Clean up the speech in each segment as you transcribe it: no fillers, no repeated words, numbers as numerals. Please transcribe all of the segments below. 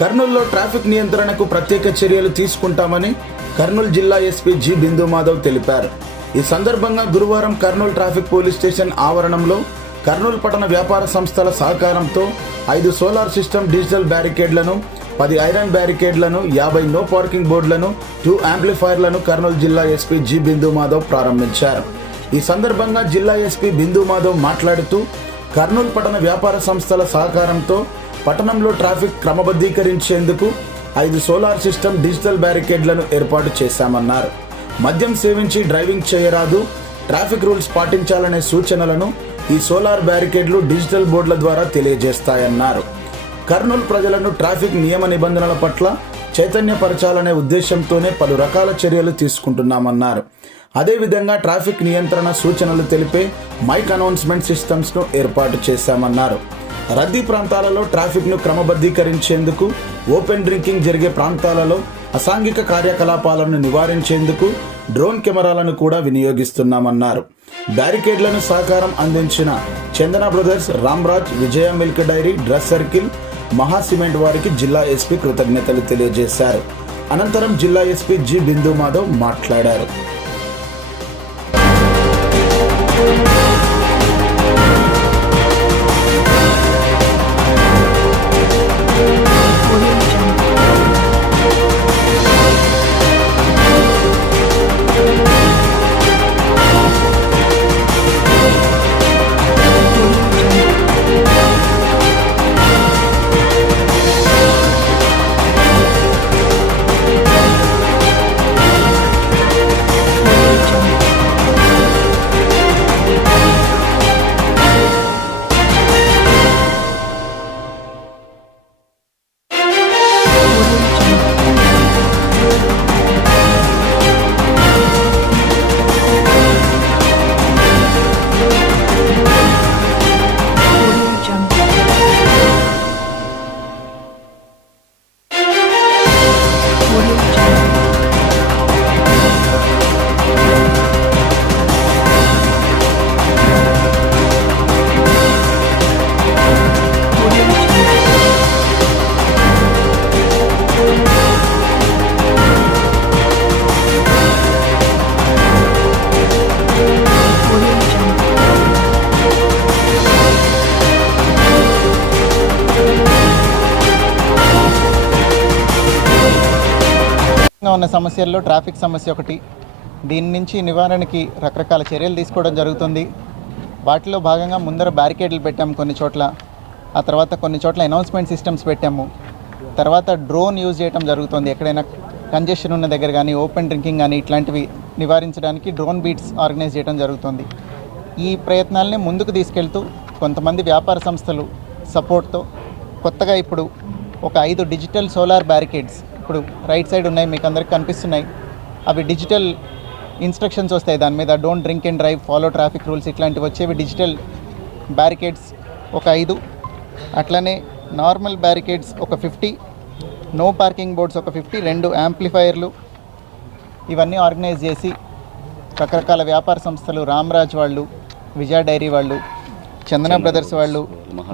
కర్నూలులో ట్రాఫిక్ నియంత్రణకు ప్రత్యేక చర్యలు తీసుకుంటామని కర్నూలు జిల్లా ఎస్పీ జి బిందు మాధవ్ తెలిపారు. ఈ సందర్భంగా గురువారం కర్నూలు ట్రాఫిక్ పోలీస్ స్టేషన్ ఆవరణంలో కర్నూలు పట్టణ వ్యాపార సంస్థల సహకారంతో 5 సోలార్ సిస్టమ్ డిజిటల్ బ్యారికేడ్లను, 10 ఐరన్ బ్యారికేడ్లను, 50 నో పార్కింగ్ బోర్డులను, 2 యాంప్లిఫైర్లను కర్నూలు జిల్లా ఎస్పీ జి బిందు మాధవ్ ప్రారంభించారు. ఈ సందర్భంగా జిల్లా ఎస్పీ బిందు మాధవ్ మాట్లాడుతూ కర్నూలు పట్టణ వ్యాపార సంస్థల సహకారంతో పట్టణంలో ట్రాఫిక్ క్రమబద్ధీకరించేందుకు 5 సోలార్ సిస్టమ్ డిజిటల్ బ్యారికేడ్లను ఏర్పాటు చేశామన్నారు. మద్యం సేవించి డ్రైవింగ్ చేయరాదు, ట్రాఫిక్ రూల్స్ పాటించాలనే సూచనలను ఈ సోలార్ బ్యారికేడ్లు డిజిటల్ బోర్డుల ద్వారా తెలియజేస్తాయన్నారు. కర్నూలు ప్రజలను ట్రాఫిక్ నియమ నిబంధనల పట్ల చైతన్యపరచాలనే ఉద్దేశంతోనే పలు రకాల చర్యలు తీసుకుంటున్నామన్నారు. అదేవిధంగా ట్రాఫిక్ నియంత్రణ సూచనలు తెలిపే మైక్ అనౌన్స్మెంట్ సిస్టమ్స్ను ఏర్పాటు చేశామన్నారు. రద్దీ ప్రాంతాలలో ట్రాఫిక్ను క్రమబద్ధీకరించేందుకు, ఓపెన్ డ్రింకింగ్ జరిగే ప్రాంతాలలో అసాంఘిక కార్యకలాపాలను నివారించేందుకు డ్రోన్ కెమెరాలను కూడా వినియోగిస్తున్నామన్నారు. బ్యారికేడ్లను సహకారం అందించిన చందన బ్రదర్స్, రామ్రాజ్, విజయ మిల్క్ డైరీ, డ్రెస్ సర్కిల్, మహా సిమెంట్ వారికి జిల్లా ఎస్పీ కృతజ్ఞతలు తెలియజేశారు. అనంతరం జిల్లా ఎస్పీ జి బిందు మాధవ్ మాట్లాడారు. ఉన్న సమస్యల్లో ట్రాఫిక్ సమస్య ఒకటి. దీని నుంచి నివారణకి రకరకాల చర్యలు తీసుకోవడం జరుగుతుంది. వాటిలో భాగంగా ముందర బ్యారికేడ్లు పెట్టాము కొన్ని చోట్ల, ఆ తర్వాత కొన్ని చోట్ల అనౌన్స్మెంట్ సిస్టమ్స్ పెట్టాము. తర్వాత డ్రోన్ యూజ్ చేయడం జరుగుతుంది. ఎక్కడైనా కంజెషన్ ఉన్న దగ్గర కానీ, ఓపెన్ డ్రింకింగ్ కానీ ఇట్లాంటివి నివారించడానికి డ్రోన్ బీట్స్ ఆర్గనైజ్ చేయడం జరుగుతుంది. ఈ ప్రయత్నాలని ముందుకు తీసుకెళ్తూ కొంతమంది వ్యాపార సంస్థలు సపోర్ట్తో కొత్తగా ఇప్పుడు ఒక 5 డిజిటల్ సోలార్ బ్యారికేడ్స్ ఇప్పుడు రైట్ సైడ్ ఉన్నాయి, మీకు అందరికి కనిపిస్తున్నాయి. అవి డిజిటల్ ఇన్స్ట్రక్షన్స్ వస్తాయి, దాని మీద don't drink and drive, follow traffic rules ఇట్లాంటివి వచ్చేవి డిజిటల్ బ్యారికేడ్స్ ఒక 5, అట్లనే నార్మల్ బ్యారికేడ్స్ ఒక 50, నో పార్కింగ్ బోర్డ్స్ ఒక 50, 2 యాంప్లిఫైర్లు ఇవన్నీ ఆర్గనైజ్ చేసి రకరకాల వ్యాపార సంస్థలు, రామ్రాజ్ వాళ్ళు, విజయ డైరీ వాళ్ళు, చందన బ్రదర్స్ వాళ్ళు,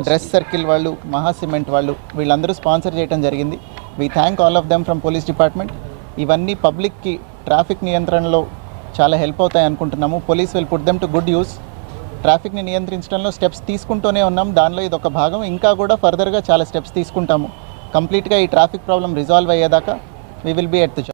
డ్రెస్ సర్కిల్ వాళ్ళు, మహా సిమెంట్ వాళ్ళు వీళ్ళందరూ స్పాన్సర్ చేయడం జరిగింది. We thank all of them from police department. ఇవన్నీ పబ్లిక్కి ట్రాఫిక్ నియంత్రణలో చాలా హెల్ప్ అవుతాయి అనుకుంటున్నాము. Police will put them to good use. ట్రాఫిక్ని నియంత్రించడంలో స్టెప్స్ తీసుకుంటూనే ఉన్నాం, దానిలో ఇది ఒక భాగం. ఇంకా కూడా ఫర్దర్గా చాలా స్టెప్స్ తీసుకుంటాము. కంప్లీట్గా ఈ ట్రాఫిక్ ప్రాబ్లం రిజాల్వ్ అయ్యేదాకా we will be at the job.